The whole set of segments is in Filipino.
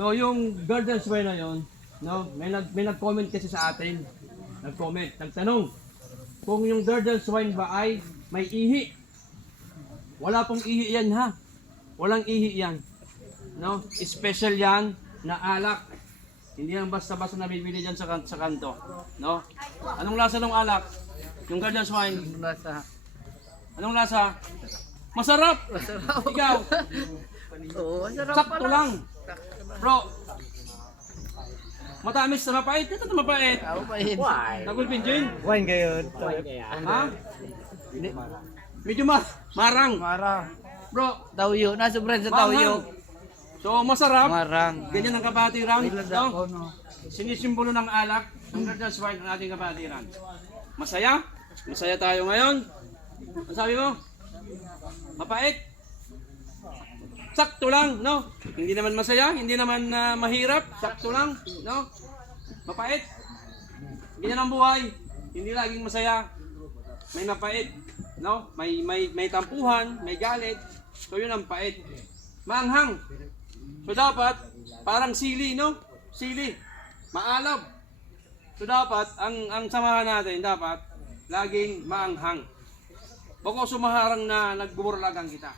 So yung garden swine na yon, no, may nag-comment kasi sa atin. Nag-comment, nagtanong kung yung garden swine ba ay may ihi. Wala pong ihi yan ha. Walang ihi yan. No, special yan na alak. Hindi yan basta-basta nabibili dyan sa kanto. No? Anong lasa ng alak? Yung garden swine? Lasa. Anong lasa? Masarap! Masarap. Ikaw? Oo, masarap Sakto lang. Bro, matamis na mapait. Ito na mapait. Ako pa yun. Nagulpin Jin? Wine kayo. Ha? Medyo marang. Marang. Bro, Tawyo. Nasa brand sa tawyo. so masarap. Marang. Ganyan ang kapatiran. Ilada ko, No? no? Sinisimbolo ng alak. Ang garden swine ng ating kapatiran. Masaya? Masaya tayo ngayon. Ano sabi mo? Mapait? Sakto lang, no? Hindi naman masaya, hindi naman mahirap, sakto lang, no? Mapait. Ganyan ang buhay. Hindi laging masaya. May mapait, no? May tampuhan, may galit. So yun ang pait. Maanghang. So dapat parang sili, no? Sili. Maalab. So dapat ang samahan natin dapat laging maanghang. Bako sumaharang na nagbuburlagan kita.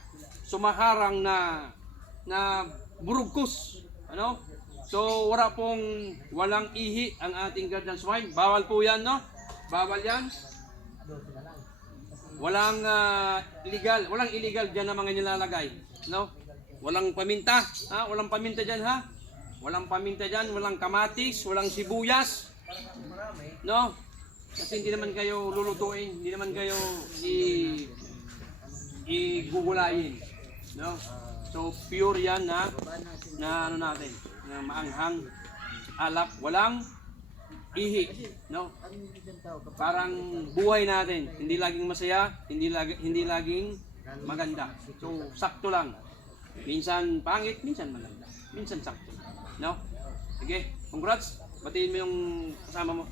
Sumaharang na burugkos. Ano? So walang ihi ang ating garden swine. Bawal po 'yan, no? Bawal 'yan. Walang illegal diyan na mga nilalagay, no? Walang paminta, ha? Walang paminta diyan, ha? Walang paminta diyan, walang kamatis, walang sibuyas. No? Kasi hindi naman kayo lulutuin, hindi naman kayo igugulayin, no? So pure 'yan na ano natin, na maanghang alak, walang ihi, no? Parang buhay natin, hindi laging masaya, hindi laging maganda. So sakto lang. Minsan pangit, minsan maganda. Minsan sakto, no? Sige, congrats. Batiin mo yung kasama mo.